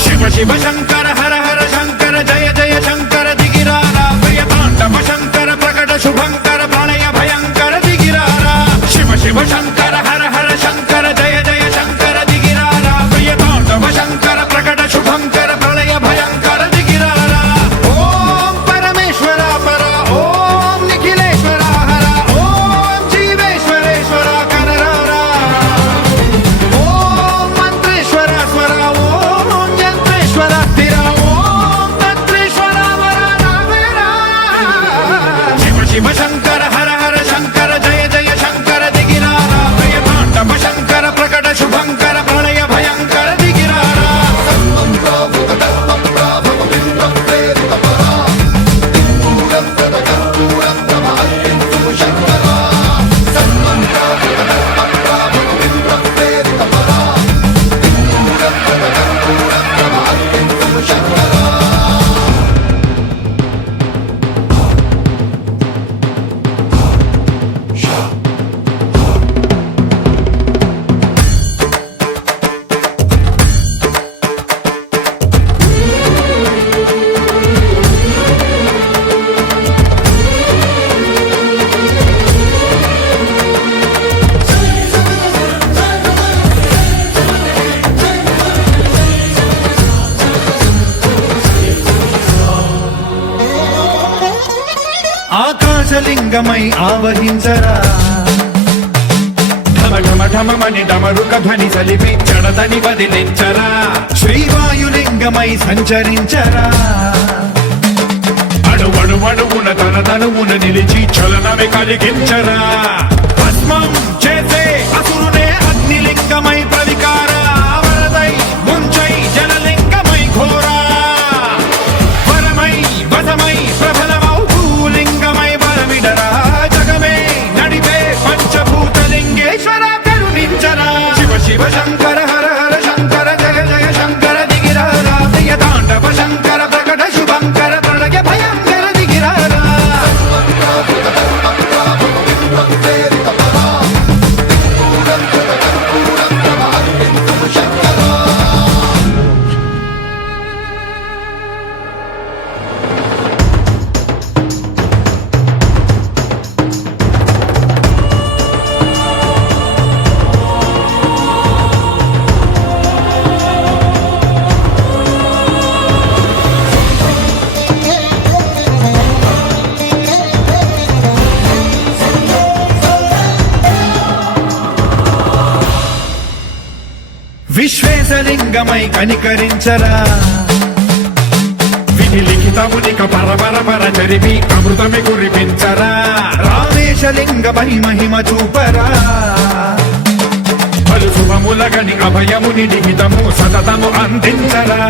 శివ శివ శంకర హర హర శంకర జయ జయ శంకర దిగిరారా ప్రియతాండవ శంకర ప్రకట శుభంకర ప్రళయ భయంకర దిగిరారా శివ శివ శంకర హర హర శంకర జయ జయ శంకర దిగిరారా ప్రియతాండవ శంకర ప్రకట శుభంకర ప్రళయ భయంకర దిగిరారా ఓం పరమేశ్వర పర ఓం నిఖిలేశ్వర హర ఓం జీవేశ్వరేశ్వర కరరారా ఓం మంత్రేశ్వర స్వర ఓం యంత్రేశ్వర స్థిర ఓం తంత్రేశ్వర వర రామేరా శివ శివ శంకర హర హర శంకర జయ జయ శంకర దిగిరారా ప్రియతాండవ శంకర ప్రకట శుభంకర ప్రళయ భయంకర దిగిరారా ఆకాశలింగమై ఆవహించరా ఢమ ఢమ ఢమమని డమరుక ధ్వని సలిపి చడదని వదిలించరా శ్రీవాయులింగమై సంచరించరా అణువణువున తన తనువున నిలిచి చలనమే కలిగించరా భస్మం చేసే అసురునే అగ్నిలింగమై ప్రవికారా వరదై ముంచై జలలింగమై ఘోరా వరమై వసమై ప్రబలమౌ భూలింగమై బలమిడరా జగమే నడిపే పంచభూతలింగేశ్వర కరుణించరా శివ శివ శంకర హర హర శంకర జయ జయ శంకర దిగిరారా ప్రియతాండవ శంకర ప్రకట శుభంకర ప్రళయ భయంకర దిగిరారా విశ్వేశలింగమై కనికరించరా విధి లిఖితమునిక పరపర పర జరిపి అమృతమి కురిపించరా రామేశలింగమై మహిమ చూపరా పలు శుభములగని అభయముని నిహితము సతతము అందించరా